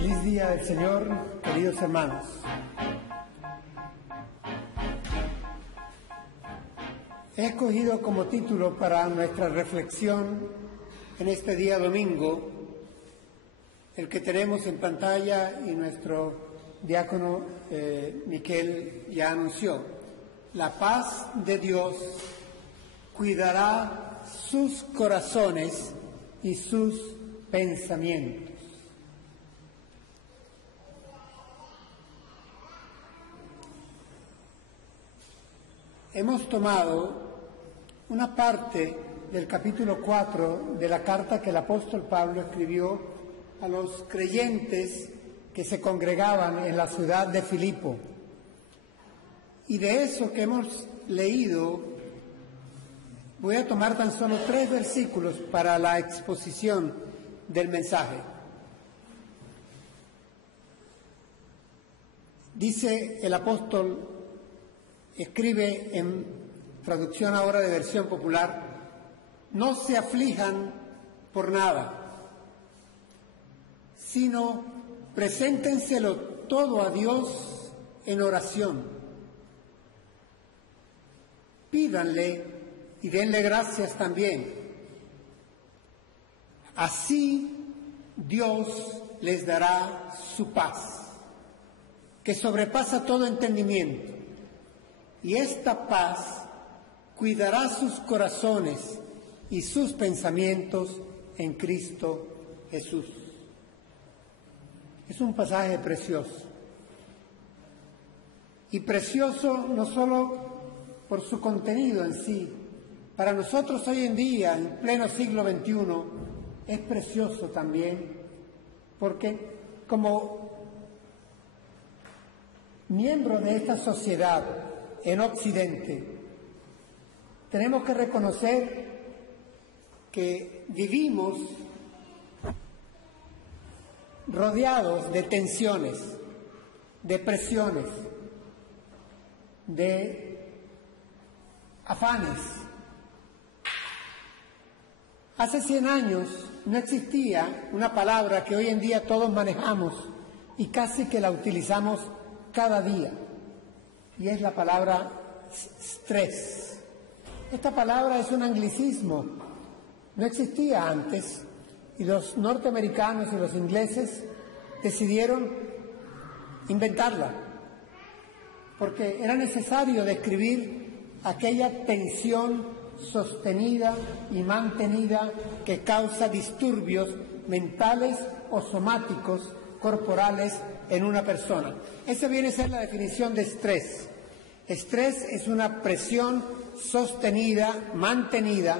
Feliz día del Señor, queridos hermanos. He escogido como título para nuestra reflexión en este día domingo, el que tenemos en pantalla y nuestro diácono Miquel ya anunció: la paz de Dios cuidará sus corazones y sus pensamientos. Hemos tomado una parte del capítulo 4 de la carta que el apóstol Pablo escribió a los creyentes que se congregaban en la ciudad de Filipo. Y de eso que hemos leído, voy a tomar tan solo 3 versículos para la exposición del mensaje. Dice el apóstol, escribe en traducción ahora de versión popular: no se aflijan por nada, sino preséntenselo todo a Dios en oración. Pídanle y denle gracias también. Así Dios les dará su paz, que sobrepasa todo entendimiento. Y esta paz cuidará sus corazones y sus pensamientos en Cristo Jesús. Es un pasaje precioso. Y precioso no solo por su contenido en sí. Para nosotros hoy en día, en pleno siglo XXI, es precioso también porque como miembro de esta sociedad en Occidente, tenemos que reconocer que vivimos rodeados de tensiones, de presiones, de afanes. Hace 100 años no existía una palabra que hoy en día todos manejamos y casi que la utilizamos cada día, y es la palabra estrés. Esta palabra es un anglicismo, no existía antes, y los norteamericanos y los ingleses decidieron inventarla, porque era necesario describir aquella tensión sostenida y mantenida que causa disturbios mentales o somáticos corporales en una persona. Esa viene a ser la definición de estrés. Estrés es una presión sostenida, mantenida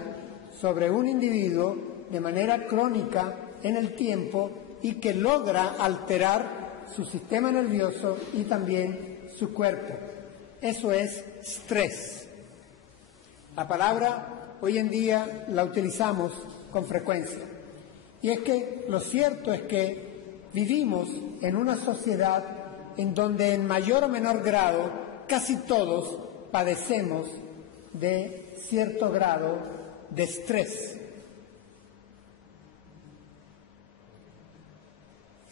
sobre un individuo de manera crónica en el tiempo y que logra alterar su sistema nervioso y también su cuerpo. Eso es estrés. La palabra hoy en día la utilizamos con frecuencia. Y es que lo cierto es que vivimos en una sociedad en donde en mayor o menor grado casi todos padecemos de cierto grado de estrés.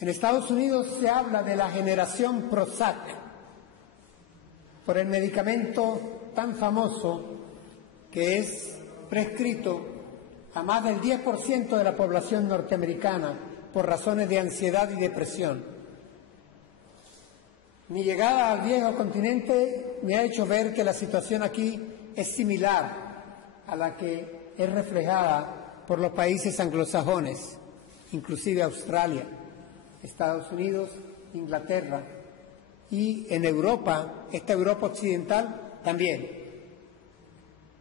En Estados Unidos se habla de la generación Prozac por el medicamento tan famoso que es prescrito a más del 10% de la población norteamericana por razones de ansiedad y depresión. Mi llegada al viejo continente me ha hecho ver que la situación aquí es similar a la que es reflejada por los países anglosajones, inclusive Australia, Estados Unidos, Inglaterra, y en Europa, esta Europa occidental también.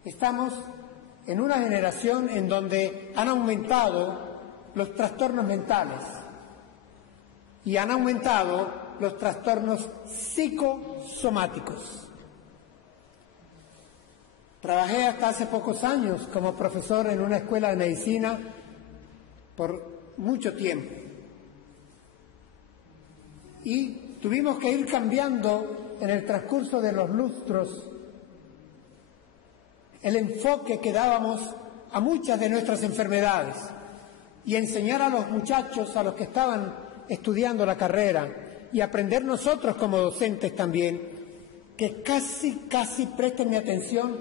Estamos en una generación en donde han aumentado los trastornos mentales y han aumentado los trastornos psicosomáticos. Trabajé hasta hace pocos años como profesor en una escuela de medicina por mucho tiempo y tuvimos que ir cambiando en el transcurso de los lustros el enfoque que dábamos a muchas de nuestras enfermedades y enseñar a los muchachos, a los que estaban estudiando la carrera y aprender nosotros como docentes también, que casi, préstenme atención,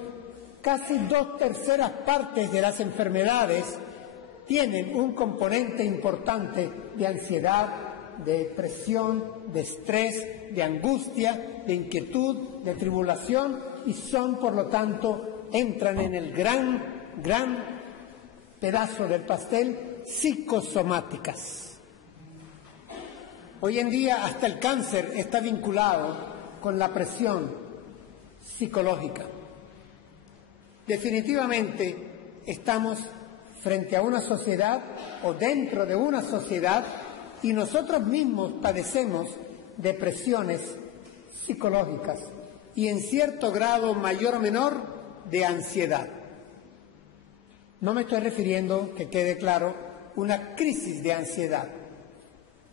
casi 2/3 partes de las enfermedades tienen un componente importante de ansiedad, de depresión, de estrés, de angustia, de inquietud, de tribulación, y son, por lo tanto, entran en el gran pedazo del pastel, psicosomáticas. Hoy en día hasta el cáncer está vinculado con la presión psicológica. Definitivamente estamos frente a una sociedad o dentro de una sociedad y nosotros mismos padecemos de presiones psicológicas y en cierto grado mayor o menor de ansiedad. No me estoy refiriendo, que quede claro, una crisis de ansiedad.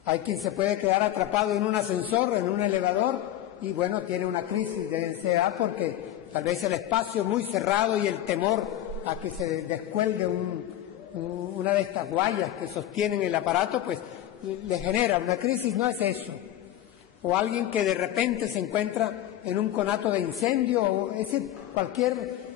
Hay quien se puede quedar atrapado en un ascensor, en un elevador, y bueno, tiene una crisis de ansiedad porque tal vez el espacio es muy cerrado y el temor a que se descuelgue una de estas guayas que sostienen el aparato, pues le genera una crisis. No es eso. O alguien que de repente se encuentra en un conato de incendio, o es decir, cualquier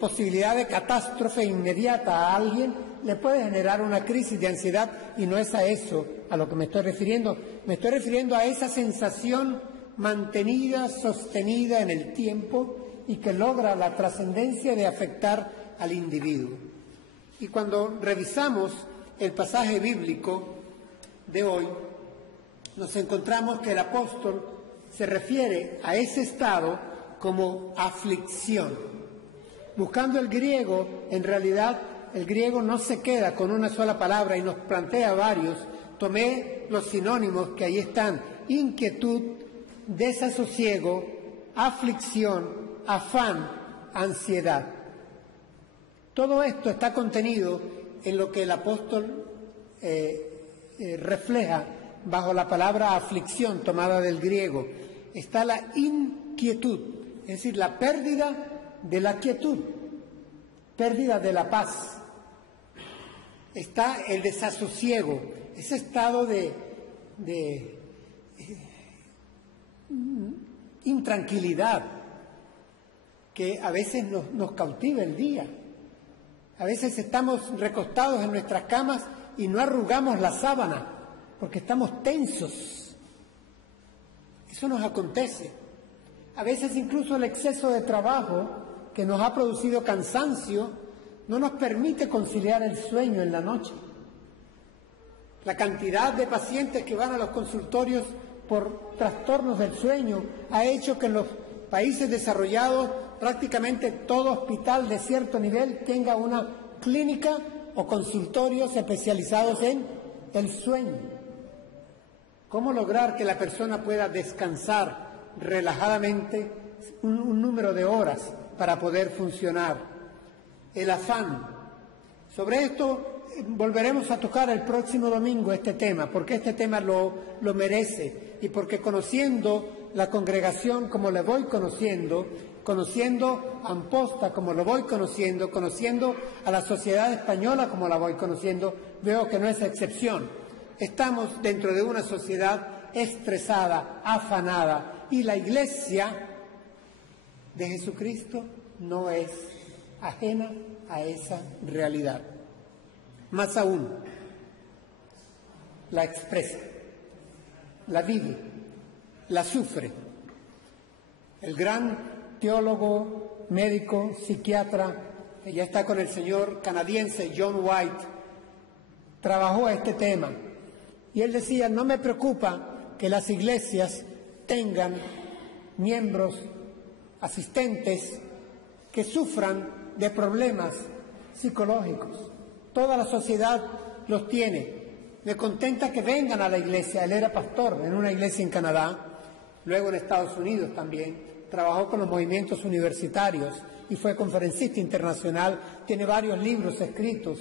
posibilidad de catástrofe inmediata a alguien le puede generar una crisis de ansiedad, y no es a eso a lo que me estoy refiriendo. Me estoy refiriendo a esa sensación mantenida, sostenida en el tiempo y que logra la trascendencia de afectar al individuo. Y cuando revisamos el pasaje bíblico de hoy, nos encontramos que el apóstol se refiere a ese estado como aflicción. Buscando el griego, en realidad el griego no se queda con una sola palabra y nos plantea varios. Tomé los sinónimos que ahí están: inquietud, desasosiego, aflicción, afán, ansiedad. Todo esto está contenido en lo que el apóstol refleja bajo la palabra aflicción tomada del griego. Está la inquietud, es decir, la pérdida de la quietud, pérdida de la paz. Está el desasosiego, ese estado de intranquilidad que a veces nos cautiva el día. A veces estamos recostados en nuestras camas y no arrugamos la sábana porque estamos tensos. Eso nos acontece. A veces incluso el exceso de trabajo que nos ha producido cansancio no nos permite conciliar el sueño en la noche. La cantidad de pacientes que van a los consultorios por trastornos del sueño ha hecho que en los países desarrollados prácticamente todo hospital de cierto nivel tenga una clínica o consultorios especializados en el sueño. ¿Cómo lograr que la persona pueda descansar relajadamente un número de horas para poder funcionar? El afán. Sobre esto volveremos a tocar el próximo domingo este tema, porque este tema lo merece, y porque conociendo la congregación como la voy conociendo a Amposta como lo voy conociendo a la sociedad española como la voy conociendo, veo que no es excepción. Estamos dentro de una sociedad estresada, afanada, y la Iglesia de Jesucristo no es ajena a esa realidad. Más aún, la expresa, la vive, la sufre. El gran teólogo, médico, psiquiatra, que ya está con el señor canadiense John White, trabajó este tema. Y él decía: no me preocupa que las iglesias tengan miembros, asistentes, que sufran de problemas psicológicos. Toda la sociedad los tiene. Me contenta que vengan a la iglesia. Él era pastor en una iglesia en Canadá, luego en Estados Unidos también. Trabajó con los movimientos universitarios y fue conferencista internacional. Tiene varios libros escritos.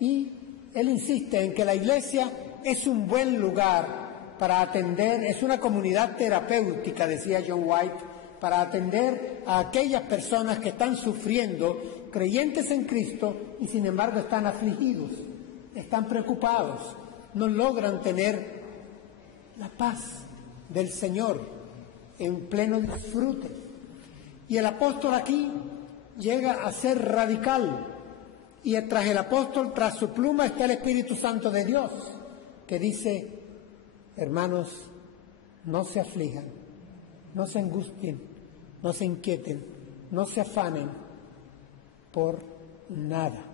Y él insiste en que la iglesia es un buen lugar para atender, es una comunidad terapéutica, decía John White, para atender a aquellas personas que están sufriendo, creyentes en Cristo, y sin embargo están afligidos, están preocupados, no logran tener la paz del Señor en pleno disfrute. Y el apóstol aquí llega a ser radical. Y tras el apóstol, tras su pluma, está el Espíritu Santo de Dios, que dice: hermanos, no se aflijan, no se angustien, no se inquieten, no se afanen por nada.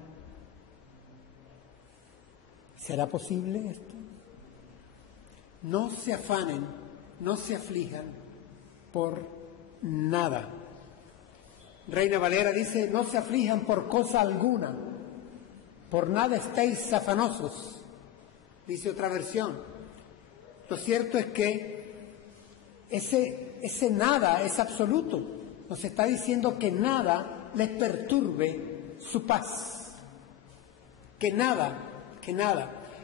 ¿Será posible esto? No se afanen, no se aflijan por nada. Reina Valera dice: no se aflijan por cosa alguna, por nada estéis afanosos. Dice otra versión. Lo cierto es que ese nada es absoluto. Nos está diciendo que nada les perturbe su paz. Que nada.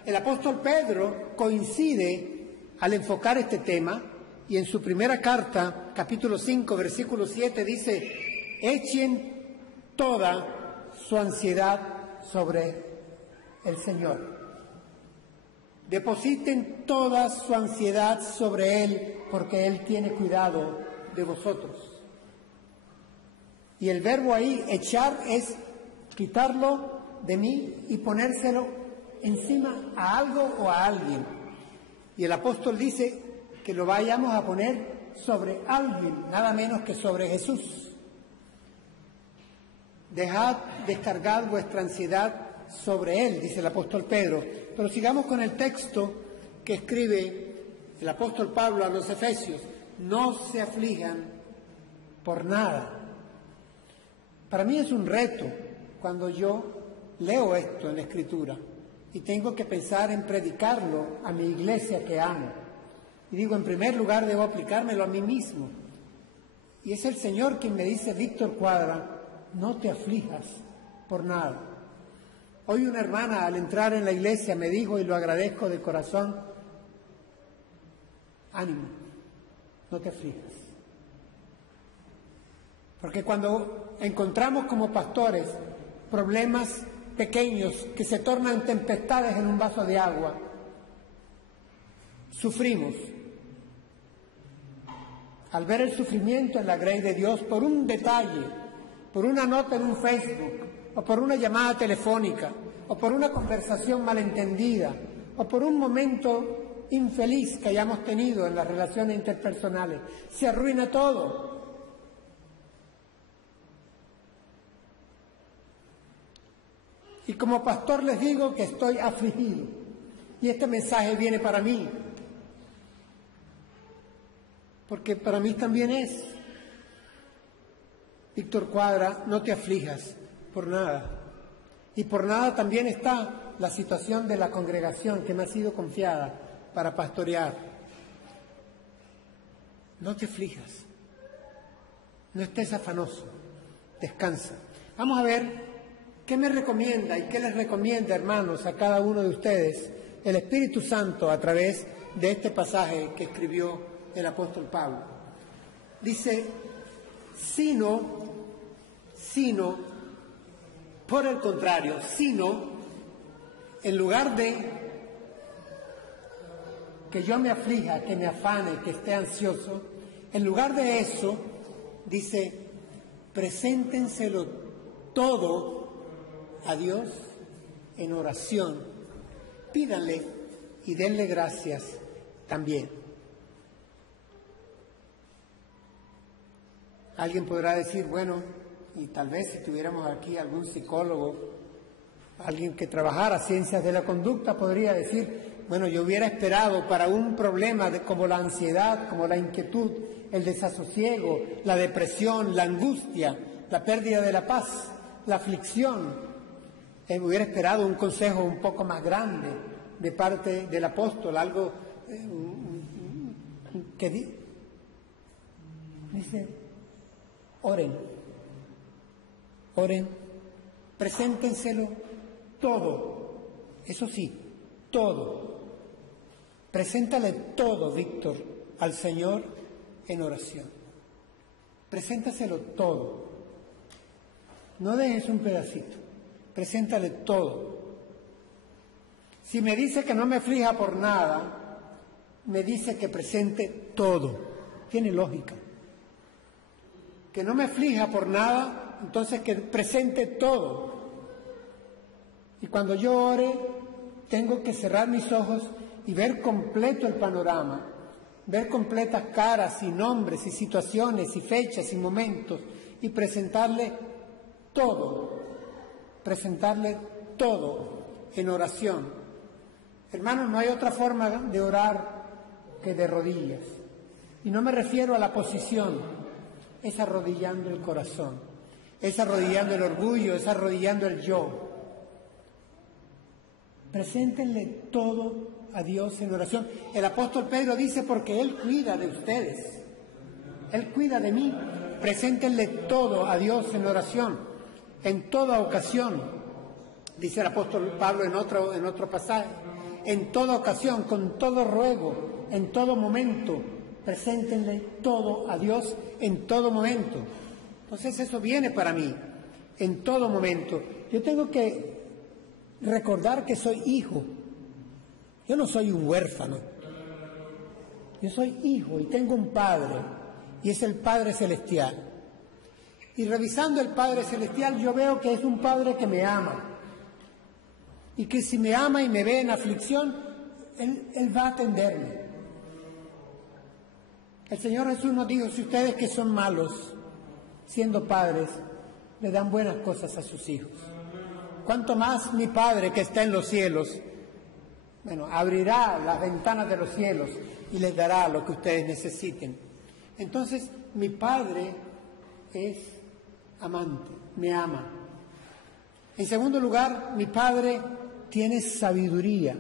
El apóstol Pedro coincide al enfocar este tema, y en su primera carta, capítulo 5, versículo 7, dice: echen toda su ansiedad sobre el Señor. Depositen toda su ansiedad sobre Él, porque Él tiene cuidado de vosotros. Y el verbo ahí, echar, es quitarlo de mí y ponérselo encima a algo o a alguien. Y el apóstol dice que lo vayamos a poner sobre alguien, nada menos que sobre Jesús. Dejad descargar vuestra ansiedad sobre Él, dice el apóstol Pedro. Pero sigamos con el texto que escribe el apóstol Pablo a los Efesios: no se aflijan por nada. Para mí es un reto cuando yo leo esto en la Escritura y tengo que pensar en predicarlo a mi iglesia que amo. Y digo, en primer lugar debo aplicármelo a mí mismo. Y es el Señor quien me dice: Víctor Cuadra, no te aflijas por nada. Hoy una hermana, al entrar en la iglesia, me dijo, y lo agradezco de corazón: ánimo, no te aflijas. Porque cuando encontramos como pastores problemas pequeños que se tornan tempestades en un vaso de agua, sufrimos. Al ver el sufrimiento en la grey de Dios por un detalle, por una nota en un Facebook, o por una llamada telefónica, o por una conversación malentendida, o por un momento infeliz que hayamos tenido en las relaciones interpersonales, se arruina todo. Y como pastor les digo que estoy afligido, y este mensaje viene para mí, porque para mí también es: Víctor Cuadra, no te aflijas por nada. Y por nada también está la situación de la congregación que me ha sido confiada para pastorear. No te aflijas, no estés afanoso, descansa. Vamos a ver qué me recomienda y qué les recomienda, hermanos, a cada uno de ustedes el Espíritu Santo a través de este pasaje que escribió el apóstol Pablo. Dice: sino, por el contrario, en lugar de que yo me aflija, que me afane, que esté ansioso, en lugar de eso, dice: preséntenselo todo a Dios en oración, pídanle y denle gracias también. Alguien podrá decir, bueno, y tal vez si tuviéramos aquí algún psicólogo, alguien que trabajara ciencias de la conducta, podría decir, bueno, yo hubiera esperado para un problema como la ansiedad, como la inquietud, el desasosiego, la depresión, la angustia, la pérdida de la paz, la aflicción, hubiera esperado un consejo un poco más grande de parte del apóstol, algo que dice: oren, preséntenselo todo, eso sí, todo. Preséntale todo, Víctor, al Señor en oración. Preséntaselo todo. No dejes un pedacito. Preséntale todo. Si me dice que no me aflija por nada, me dice que presente todo. Tiene lógica. Que no me aflija por nada, entonces que presente todo. Y cuando yo ore, tengo que cerrar mis ojos y ver completo el panorama, ver completas caras y nombres y situaciones y fechas y momentos y presentarle todo en oración. Hermanos, no hay otra forma de orar que de rodillas. Y no me refiero a la posición, es arrodillando el corazón, es arrodillando el orgullo, es arrodillando el yo. Preséntenle todo a Dios en oración. El apóstol Pedro dice, porque Él cuida de ustedes, Él cuida de mí. Preséntenle todo a Dios en oración, en toda ocasión, dice el apóstol Pablo en otro pasaje, en toda ocasión, con todo ruego, en todo momento, preséntenle todo a Dios en todo momento. Entonces eso viene para mí, en todo momento. Yo tengo que recordar que soy hijo. Yo no soy un huérfano. Yo soy hijo y tengo un Padre, y es el Padre Celestial. Y revisando el Padre Celestial, yo veo que es un Padre que me ama. Y que si me ama y me ve en aflicción, Él va a atenderme. El Señor Jesús nos dijo, si ustedes que son malos, siendo padres, le dan buenas cosas a sus hijos, cuánto más mi Padre que está en los cielos, abrirá las ventanas de los cielos y les dará lo que ustedes necesiten. Entonces, mi Padre es amante, me ama. En segundo lugar, mi Padre tiene sabiduría,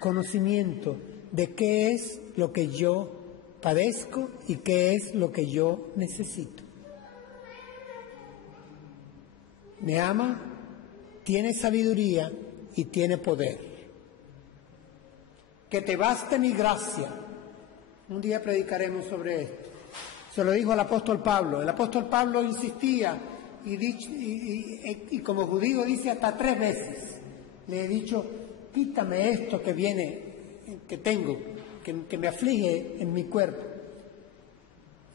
conocimiento de qué es lo que yo padezco y qué es lo que yo necesito. Me ama, tiene sabiduría y tiene poder. Que te baste mi gracia. Un día predicaremos sobre esto. Se lo dijo al apóstol Pablo. El apóstol Pablo insistía y como judío dice hasta 3 veces. Le he dicho, quítame esto que viene, que tengo, que me aflige en mi cuerpo.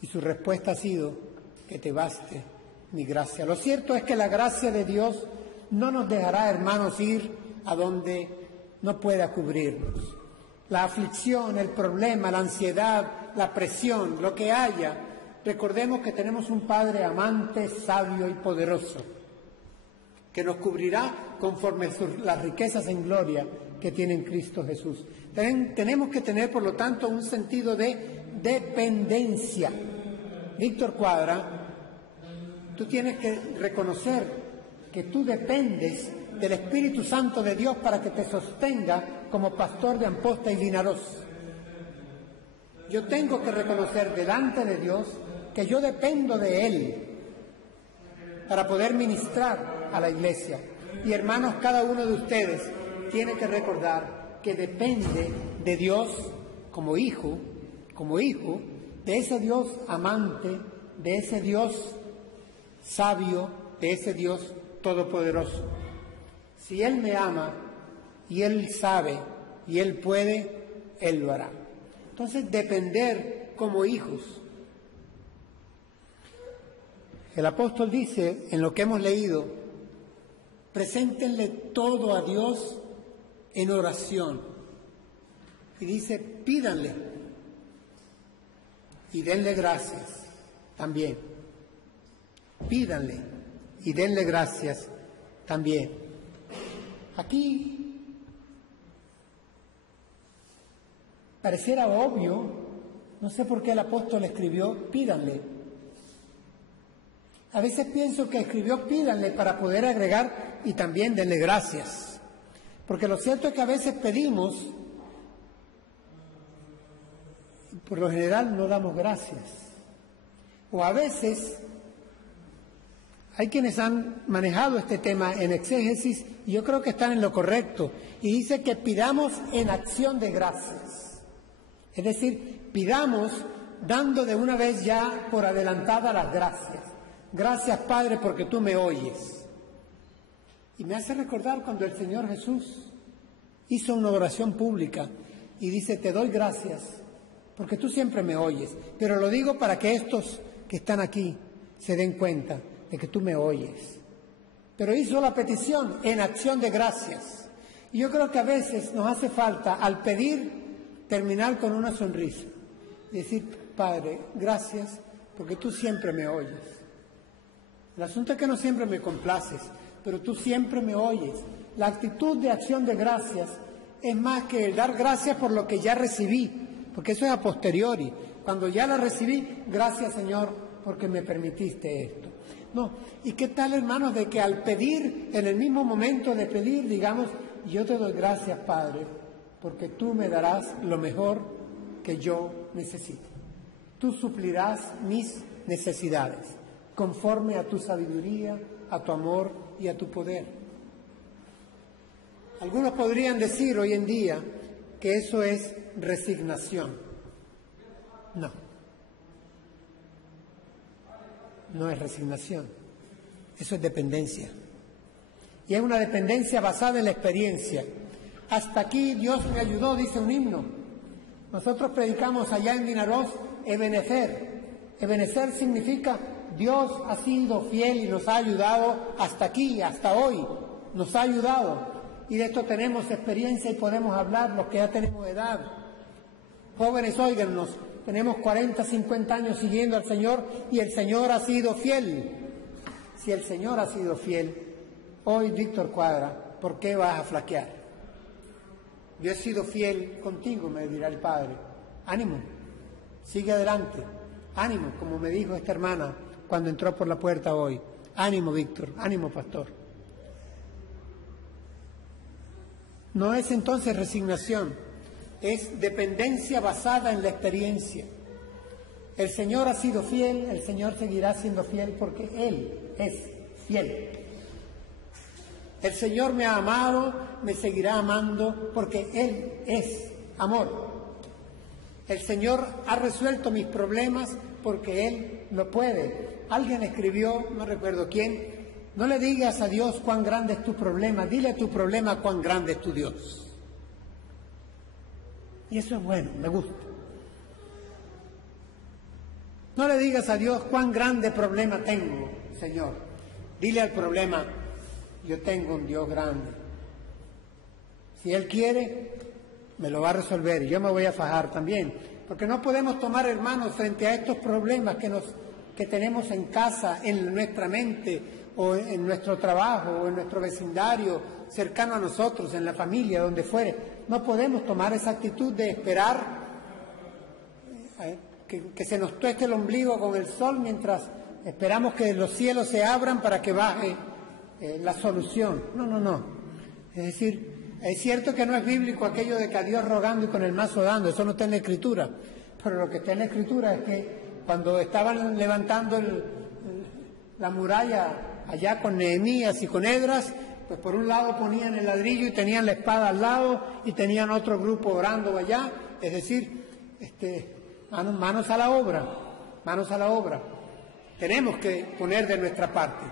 Y su respuesta ha sido, que te baste mi gracia. Lo cierto es que la gracia de Dios no nos dejará, hermanos, ir a donde no pueda cubrirnos. La aflicción, el problema, la ansiedad, la presión, lo que haya, recordemos que tenemos un Padre amante, sabio y poderoso, que nos cubrirá conforme las riquezas en gloria que tiene en Cristo Jesús. Tenemos que tener, por lo tanto, un sentido de dependencia. Víctor Cuadra, tú tienes que reconocer que tú dependes del Espíritu Santo de Dios para que te sostenga como pastor de Amposta y Vinaroz. Yo tengo que reconocer delante de Dios que yo dependo de Él para poder ministrar a la iglesia. Y hermanos, cada uno de ustedes tiene que recordar que depende de Dios como hijo, de ese Dios amante, de ese Dios sabio, de ese Dios todopoderoso. Si Él me ama y Él sabe y Él puede, Él lo hará. Entonces, depender como hijos. El apóstol dice, en lo que hemos leído, preséntenle todo a Dios en oración. Y dice, pídanle y denle gracias también. Pídanle y denle gracias también. Aquí pareciera obvio, no sé por qué el apóstol escribió, pídanle. A veces pienso que escribió pídanle para poder agregar y también denle gracias. Porque lo cierto es que a veces pedimos, y por lo general no damos gracias. O a veces hay quienes han manejado este tema en exégesis y yo creo que están en lo correcto. Y dice que pidamos en acción de gracias. Es decir, pidamos dando de una vez ya por adelantada las gracias. Gracias, Padre, porque tú me oyes. Y me hace recordar cuando el Señor Jesús hizo una oración pública y dice, te doy gracias, porque tú siempre me oyes, pero lo digo para que estos que están aquí se den cuenta de que tú me oyes. Pero hizo la petición en acción de gracias. Y yo creo que a veces nos hace falta, al pedir, terminar con una sonrisa. Y decir, Padre, gracias, porque tú siempre me oyes. El asunto es que no siempre me complaces, pero tú siempre me oyes. La actitud de acción de gracias es más que el dar gracias por lo que ya recibí, porque eso es a posteriori. Cuando ya la recibí, gracias Señor, porque me permitiste esto. No, ¿y qué tal, hermanos, de que al pedir, en el mismo momento de pedir, digamos, yo te doy gracias, Padre, porque tú me darás lo mejor que yo necesito. Tú suplirás mis necesidades, conforme a tu sabiduría, a tu amor y a tu poder. Algunos podrían decir hoy en día que eso es resignación. No. No es resignación, eso es dependencia. Y es una dependencia basada en la experiencia. Hasta aquí Dios me ayudó, dice un himno. Nosotros predicamos allá en Vinaroz, Ebenecer. Ebenecer significa Dios ha sido fiel y nos ha ayudado hasta aquí, hasta hoy. Nos ha ayudado. Y de esto tenemos experiencia y podemos hablar los que ya tenemos edad. Jóvenes, óigannos. Tenemos 40, 50 años siguiendo al Señor y el Señor ha sido fiel. Si el Señor ha sido fiel, hoy, Víctor Cuadra, ¿por qué vas a flaquear? Yo he sido fiel contigo, me dirá el Padre. Ánimo, sigue adelante. Ánimo, como me dijo esta hermana cuando entró por la puerta hoy. Ánimo, Víctor, ánimo, pastor. No es entonces resignación. Es dependencia basada en la experiencia. El Señor ha sido fiel, el Señor seguirá siendo fiel porque Él es fiel. El Señor me ha amado, me seguirá amando porque Él es amor. El Señor ha resuelto mis problemas porque Él lo puede. Alguien escribió, no recuerdo quién, no le digas a Dios cuán grande es tu problema, dile a tu problema cuán grande es tu Dios. Y eso es bueno, me gusta. No le digas a Dios cuán grande problema tengo, Señor. Dile al problema, yo tengo un Dios grande. Si Él quiere, me lo va a resolver y yo me voy a fajar también. Porque no podemos tomar, hermanos, frente a estos problemas que tenemos en casa, en nuestra mente, o en nuestro trabajo, o en nuestro vecindario, cercano a nosotros, en la familia, donde fuere. No podemos tomar esa actitud de esperar que se nos tueste el ombligo con el sol mientras esperamos que los cielos se abran para que baje la solución. No. Es decir, es cierto que no es bíblico aquello de que a Dios rogando y con el mazo dando, eso no está en la Escritura. Pero lo que está en la Escritura es que cuando estaban levantando la muralla allá con Nehemías y con Esdras, pues por un lado ponían el ladrillo y tenían la espada al lado y tenían otro grupo orando allá, es decir, manos a la obra. Tenemos que poner de nuestra parte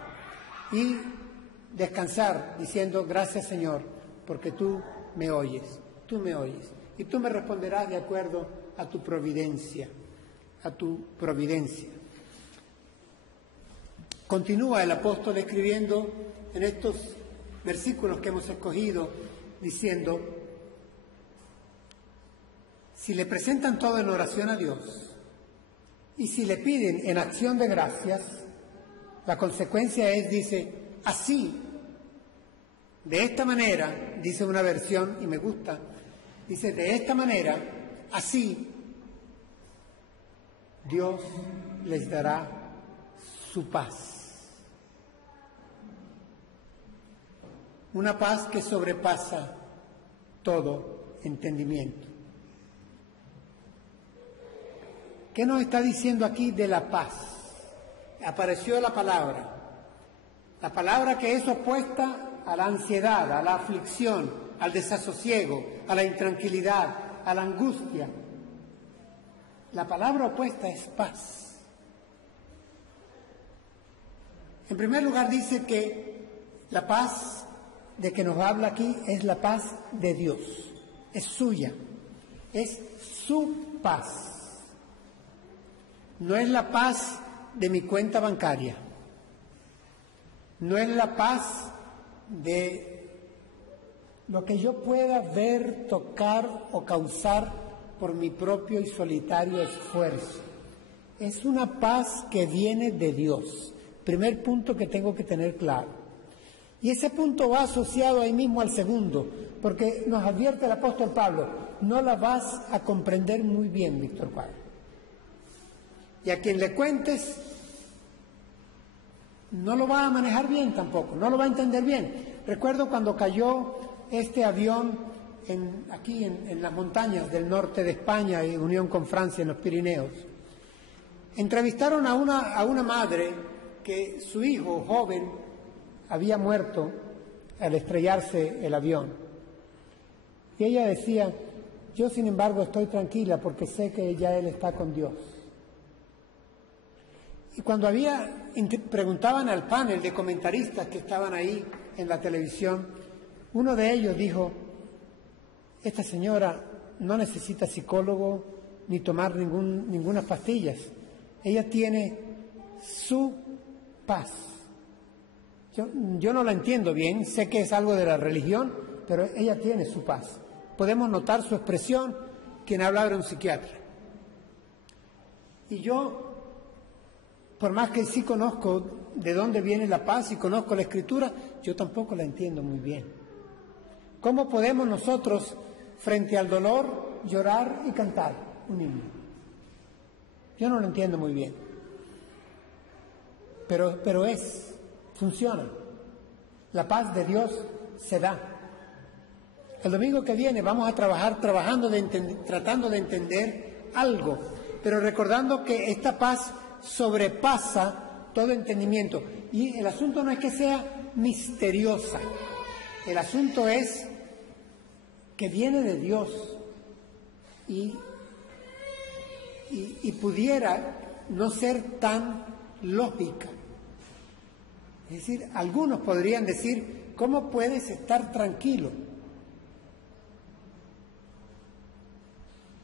y descansar diciendo gracias Señor, porque tú me oyes y tú me responderás de acuerdo a tu providencia. Continúa el apóstol escribiendo en estos versículos que hemos escogido, diciendo, si le presentan todo en oración a Dios y si le piden en acción de gracias, la consecuencia es, dice, así, de esta manera, dice una versión, y me gusta, dice, de esta manera, así, Dios les dará su paz. Una paz que sobrepasa todo entendimiento. ¿Qué nos está diciendo aquí de la paz? Apareció la palabra que es opuesta a la ansiedad, a la aflicción, al desasosiego, a la intranquilidad, a la angustia. La palabra opuesta es paz. En primer lugar dice que la paz de que nos habla aquí es la paz de Dios, es suya. es su paz. No es la paz de mi cuenta bancaria. No es la paz de lo que yo pueda ver, tocar o causar por mi propio y solitario esfuerzo. Es una paz que viene de Dios. Primer punto que tengo que tener claro. Y ese punto va asociado ahí mismo al segundo, porque nos advierte el apóstol Pablo, no la vas a comprender muy bien, Víctor Juárez. Y a quien le cuentes, no lo va a manejar bien tampoco, no lo va a entender bien. Recuerdo cuando cayó este avión aquí en las montañas del norte de España, en unión con Francia, en los Pirineos. Entrevistaron a una madre que su hijo joven había muerto al estrellarse el avión. Y ella decía, yo sin embargo estoy tranquila porque sé que ya él está con Dios. Y cuando preguntaban al panel de comentaristas que estaban ahí en la televisión, uno de ellos dijo, esta señora no necesita psicólogo ni tomar ninguna pastillas. Ella tiene su paz. Yo no la entiendo bien, sé que es algo de la religión, pero ella tiene su paz. Podemos notar su expresión, quien habla era un psiquiatra. Y yo, por más que sí conozco de dónde viene la paz y conozco la Escritura, yo tampoco la entiendo muy bien. ¿Cómo podemos nosotros, frente al dolor, llorar y cantar un himno? Yo no lo entiendo muy bien. Pero funciona. La paz de Dios se da. El domingo que viene vamos a trabajar tratando de entender algo, pero recordando que esta paz sobrepasa todo entendimiento. Y el asunto no es que sea misteriosa, el asunto es que viene de Dios y pudiera no ser tan lógica. Es decir, algunos podrían decir, ¿cómo puedes estar tranquilo?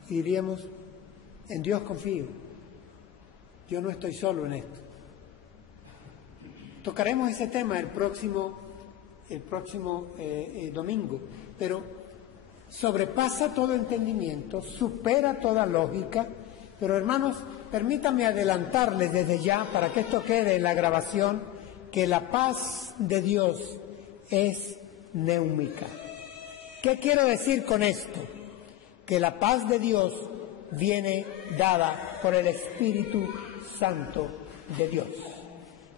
Y diríamos, en Dios confío, yo no estoy solo en esto. Tocaremos ese tema el próximo domingo, pero sobrepasa todo entendimiento, supera toda lógica, pero hermanos, permítanme adelantarles desde ya, para que esto quede en la grabación, que la paz de Dios es neúmica. ¿Qué quiero decir con esto? Que la paz de Dios viene dada por el Espíritu Santo de Dios.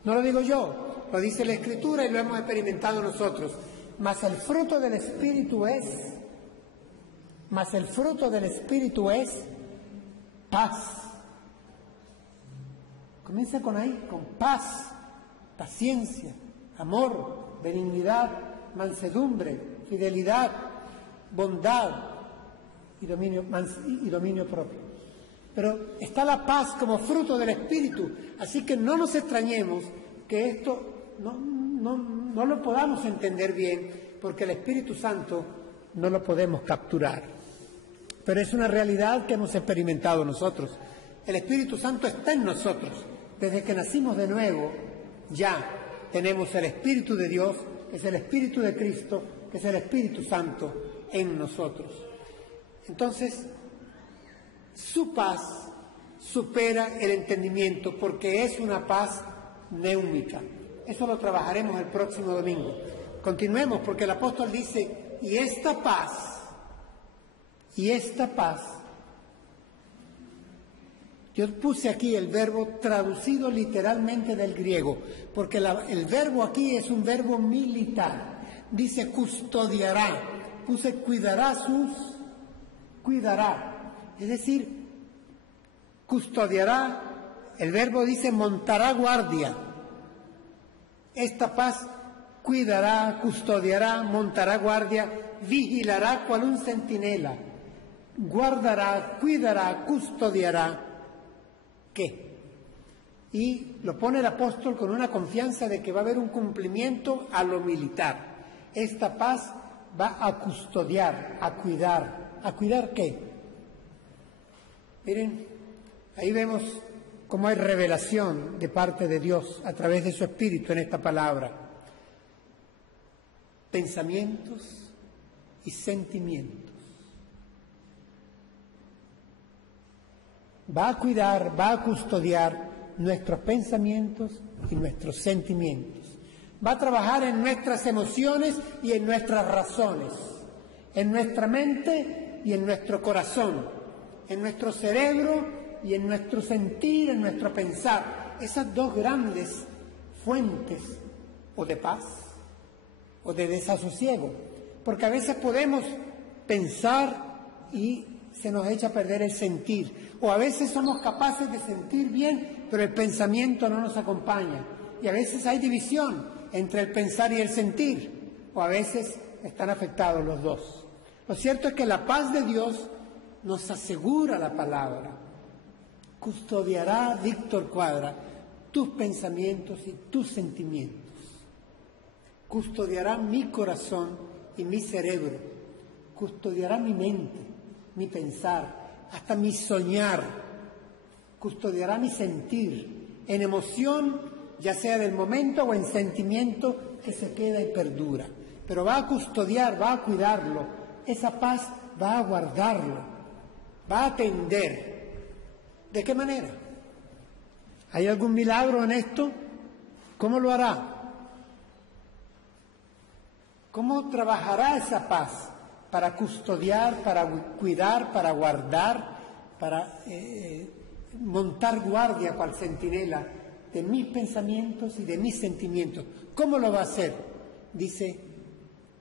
No lo digo yo, lo dice la Escritura y lo hemos experimentado nosotros. Mas el fruto del Espíritu es paz. Comienza con ahí, con paz, paciencia, amor, benignidad, mansedumbre, fidelidad, bondad y dominio propio. Pero está la paz como fruto del Espíritu, así que no nos extrañemos que esto no lo podamos entender bien, porque el Espíritu Santo no lo podemos capturar. Pero es una realidad que hemos experimentado nosotros. El Espíritu Santo está en nosotros. Desde que nacimos de nuevo, ya tenemos el Espíritu de Dios, que es el Espíritu de Cristo, que es el Espíritu Santo en nosotros. Entonces, su paz supera el entendimiento porque es una paz neúmica. Eso lo trabajaremos el próximo domingo. Continuemos porque el apóstol dice, y esta paz, yo puse aquí el verbo traducido literalmente del griego, porque el verbo aquí es un verbo militar. Dice custodiará, puse cuidará. Es decir, custodiará, el verbo dice montará guardia. Esta paz cuidará, custodiará, montará guardia, vigilará cual un centinela, guardará, cuidará, custodiará. ¿Qué? Y lo pone el apóstol con una confianza de que va a haber un cumplimiento a lo militar. Esta paz va a custodiar, a cuidar. ¿A cuidar qué? Miren, ahí vemos cómo hay revelación de parte de Dios a través de su Espíritu en esta palabra. Pensamientos y sentimientos. Va a cuidar, va a custodiar nuestros pensamientos y nuestros sentimientos. Va a trabajar en nuestras emociones y en nuestras razones, en nuestra mente y en nuestro corazón, en nuestro cerebro y en nuestro sentir, en nuestro pensar. Esas dos grandes fuentes o de paz o de desasosiego, porque a veces podemos pensar y se nos echa a perder el sentir, o a veces somos capaces de sentir bien, pero el pensamiento no nos acompaña, y a veces hay división entre el pensar y el sentir, o a veces están afectados los dos. Lo cierto es que la paz de Dios nos asegura la palabra. Custodiará, Víctor Cuadra, tus pensamientos y tus sentimientos. Custodiará mi corazón y mi cerebro. Custodiará mi mente, mi pensar, hasta mi soñar. Custodiará mi sentir, en emoción, ya sea del momento o en sentimiento que se queda y perdura. Pero va a custodiar, va a cuidarlo. Esa paz va a guardarlo, va a atender. ¿De qué manera? ¿Hay algún milagro en esto? ¿Cómo lo hará? ¿Cómo trabajará esa paz para custodiar, para cuidar, para guardar, para montar guardia cual centinela de mis pensamientos y de mis sentimientos? ¿Cómo lo va a hacer? Dice,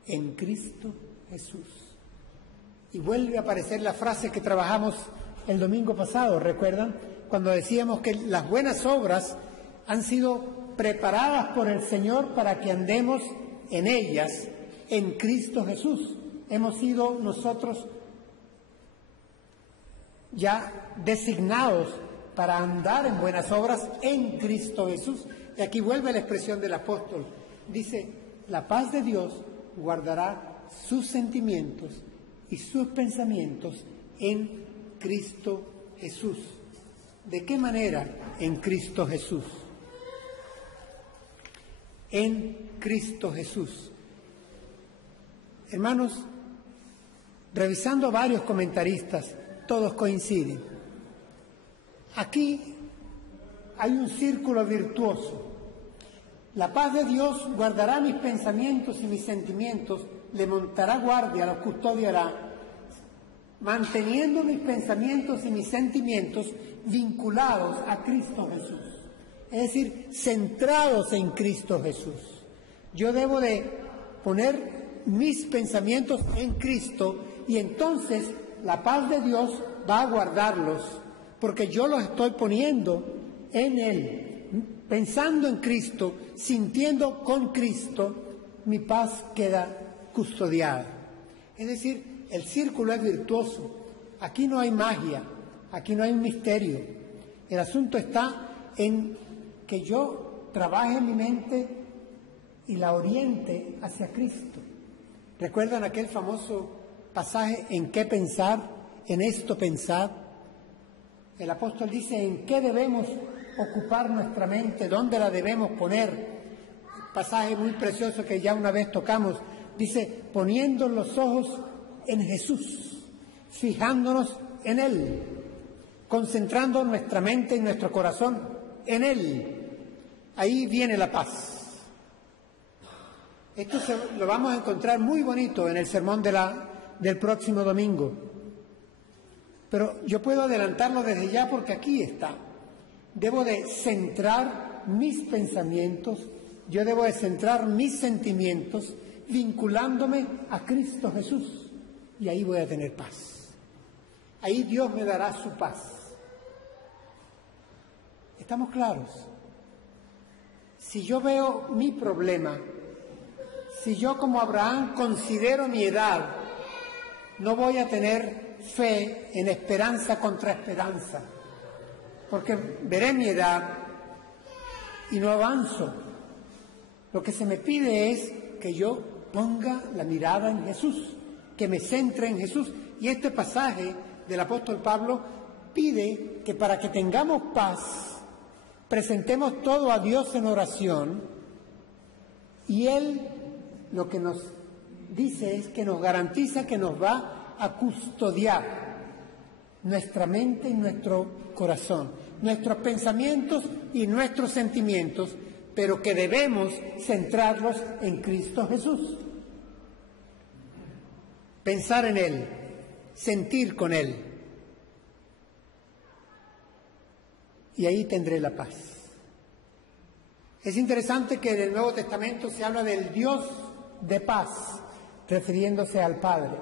en Cristo Jesús. Y vuelve a aparecer la frase que trabajamos el domingo pasado, ¿recuerdan? Cuando decíamos que las buenas obras han sido preparadas por el Señor para que andemos en ellas, en Cristo Jesús. Hemos sido nosotros ya designados para andar en buenas obras en Cristo Jesús. Y aquí vuelve la expresión del apóstol. Dice, la paz de Dios guardará sus sentimientos y sus pensamientos en Cristo Jesús. ¿De qué manera? En Cristo Jesús. En Cristo Jesús. Hermanos, revisando varios comentaristas, todos coinciden. Aquí hay un círculo virtuoso. La paz de Dios guardará mis pensamientos y mis sentimientos, le montará guardia, los custodiará, manteniendo mis pensamientos y mis sentimientos vinculados a Cristo Jesús. Es decir, centrados en Cristo Jesús. Yo debo de poner mis pensamientos en Cristo y entonces la paz de Dios va a guardarlos, porque yo los estoy poniendo en Él, pensando en Cristo, sintiendo con Cristo, mi paz queda custodiada. Es decir, el círculo es virtuoso. Aquí no hay magia, aquí no hay un misterio. El asunto está en que yo trabaje en mi mente y la oriente hacia Cristo. ¿Recuerdan aquel famoso pasaje, en qué pensar, en esto pensar? El apóstol dice, ¿en qué debemos ocupar nuestra mente? ¿Dónde la debemos poner? Pasaje muy precioso que ya una vez tocamos. Dice, poniendo los ojos en Jesús, fijándonos en Él, concentrando nuestra mente y nuestro corazón en Él. Ahí viene la paz. Esto lo vamos a encontrar muy bonito en el sermón del próximo domingo. Pero yo puedo adelantarlo desde ya porque aquí está. Debo de centrar mis pensamientos, yo debo de centrar mis sentimientos vinculándome a Cristo Jesús. Y ahí voy a tener paz. Ahí Dios me dará su paz. ¿Estamos claros? Si yo veo mi problema, si yo como Abraham considero mi edad, no voy a tener fe en esperanza contra esperanza, porque veré mi edad y no avanzo. Lo que se me pide es que yo ponga la mirada en Jesús, que me centre en Jesús. Y este pasaje del apóstol Pablo pide que para que tengamos paz, presentemos todo a Dios en oración, y Él lo que nos dice es que nos garantiza que nos va a custodiar nuestra mente y nuestro corazón, nuestros pensamientos y nuestros sentimientos, pero que debemos centrarlos en Cristo Jesús. Pensar en Él, sentir con Él. Y ahí tendré la paz. Es interesante que en el Nuevo Testamento se habla del Dios de paz, refiriéndose al Padre.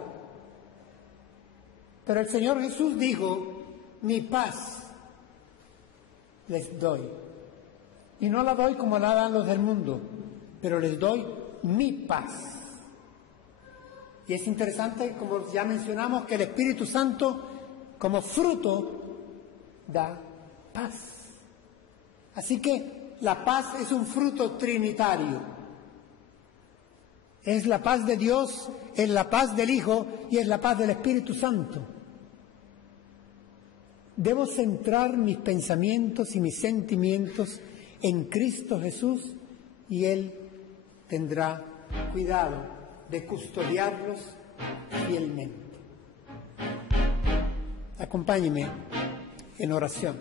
Pero el Señor Jesús dijo, mi paz les doy. Y no la doy como la dan los del mundo, pero les doy mi paz. Y es interesante, como ya mencionamos, que el Espíritu Santo, como fruto, da paz. Así que la paz es un fruto trinitario. Es la paz de Dios, es la paz del Hijo y es la paz del Espíritu Santo. Debo centrar mis pensamientos y mis sentimientos en Cristo Jesús y Él tendrá cuidado de custodiarlos fielmente. Acompáñeme en oración.